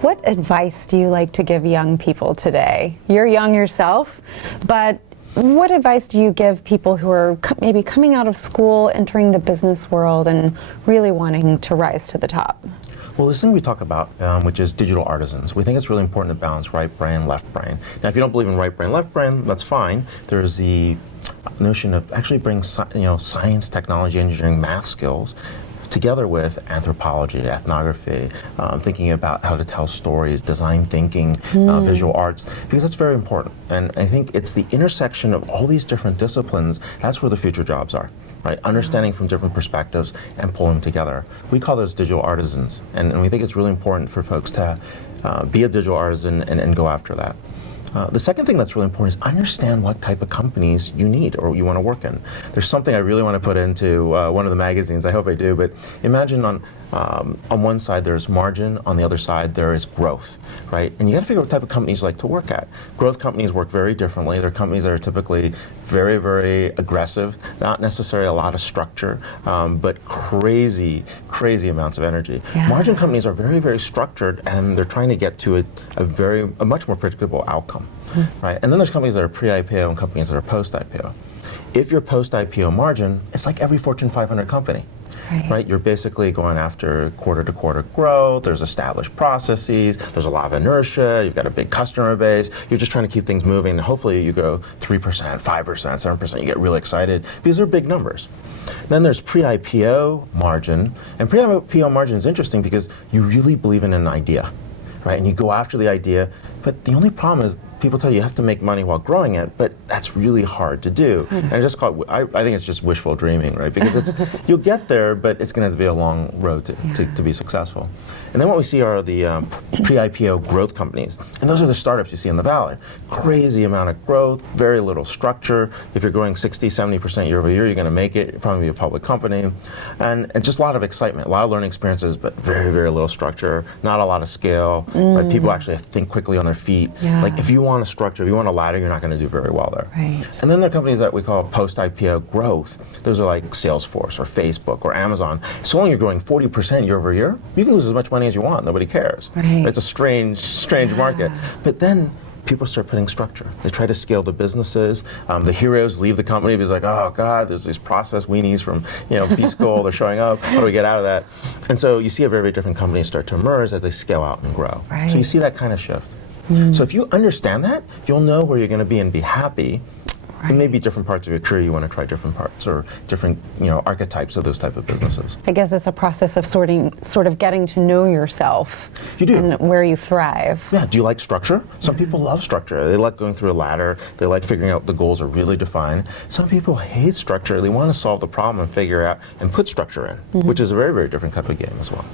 What advice do you like to give young people today? You're young yourself, but what advice do you give people who are maybe coming out of school, entering the business world, and really wanting to rise to the top? Well, this thing we talk about, which is digital artisans. We think it's really important to balance right brain, left brain. Now, if you don't believe in right brain, left brain, that's fine. There's the notion of actually bringing science, technology, engineering, math skills together with anthropology, ethnography, thinking about how to tell stories, design thinking, visual arts, because that's very important. And I think it's the intersection of all these different disciplines, that's where the future jobs are. Right? Understanding from different perspectives and pulling them together. We call those digital artisans, and we think it's really important for folks to be a digital artisan and go after that. The second thing that's really important is understand what type of companies you need or you want to work in. There's something I really want to put into one of the magazines, I hope I do, but imagine on one side there's margin, on the other side there is growth, right? And you got to figure out what type of companies you like to work at. Growth companies work very differently. They're companies that are typically very, very aggressive, not necessarily a lot of structure, but crazy, crazy amounts of energy. Yeah. Margin companies are very, very structured, and they're trying to get to a much more predictable outcome, right? And then there's companies that are pre-IPO and companies that are post-IPO. If you're post-IPO margin, it's like every Fortune 500 company. Right? You're basically going after quarter-to-quarter growth, there's established processes, there's a lot of inertia, you've got a big customer base, you're just trying to keep things moving, and hopefully you go 3%, 5%, 7%, you get really excited, because they're big numbers. Then there's pre-IPO margin, and pre-IPO margin is interesting because you really believe in an idea, right? And you go after the idea, but the only problem is people tell you have to make money while growing it, but that's really hard to do. And I think it's just wishful dreaming, right? Because you'll get there, but it's going to be a long road to be successful. And then what we see are the pre-IPO growth companies. And those are the startups you see in the Valley. Crazy amount of growth, very little structure. If you're growing 60, 70% year over year, you're going to make it. You'll probably be a public company. And just a lot of excitement, a lot of learning experiences, but very, very little structure, not a lot of scale. Right? People actually think quickly on their feet. Yeah. Like if you want a structure, if you want a ladder, you're not going to do very well there. Right. And then there are companies that we call post-IPO growth. Those are like Salesforce or Facebook or Amazon. So long you're growing 40% year over year, you can lose as much money as you want. Nobody cares. Right. It's a strange market. But then people start putting structure. They try to scale the businesses. The heroes leave the company because like, oh God, there's these process weenies from B School. They're showing up. How do we get out of that? And so you see a very, very different companies start to emerge as they scale out and grow. Right. So you see that kind of shift. So if you understand that, you'll know where you're going to be and be happy. Right. And maybe different parts of your career, you want to try different parts or different archetypes of those type of businesses. I guess it's a process of sort of getting to know yourself. You do. And where you thrive. Yeah, do you like structure? Some people love structure. They like going through a ladder. They like figuring out the goals are really defined. Some people hate structure. They want to solve the problem and figure out and put structure in, which is a very, very different type of game as well.